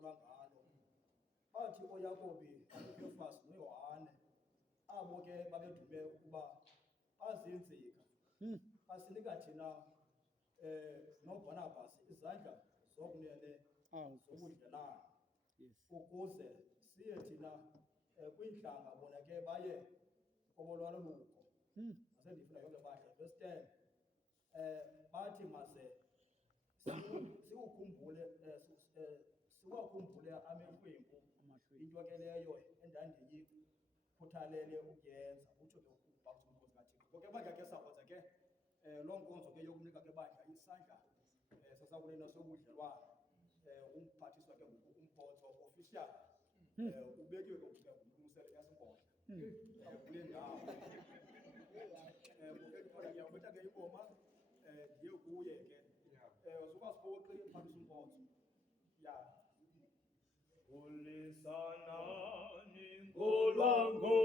kuxolwa ngalo. Bathi ooYakobi, uKefas noYohane, abo ke babedume ukuba bazinzika, basinika thina noBarnabas izandla zokunene zobudlelwane, ukuze siye thina kwintlanga, bona ke baye kobolwaluko. Nasendifunda yonke bakhe, verse 10, bathi maze siwakhumbule amehlwempu into ke leyo endandiyikhuthalele ukuyenza, utsho ke ubhaptizo wenkosi kaThixo. Ngoke bandla ke sakwenza ke loo nkonzo ke yokunika ke bandla isandla sasakunene sobudlelwane, umphathiswa ke ngoku umpotso official ubekiwe ke ngoku ngumlungiseli yasingodla kule ndawo. Ngiyawubetha ke ingoma ndiye kuye ke sukasipoqi umphathisa umpotso ya ulisanani ngolwango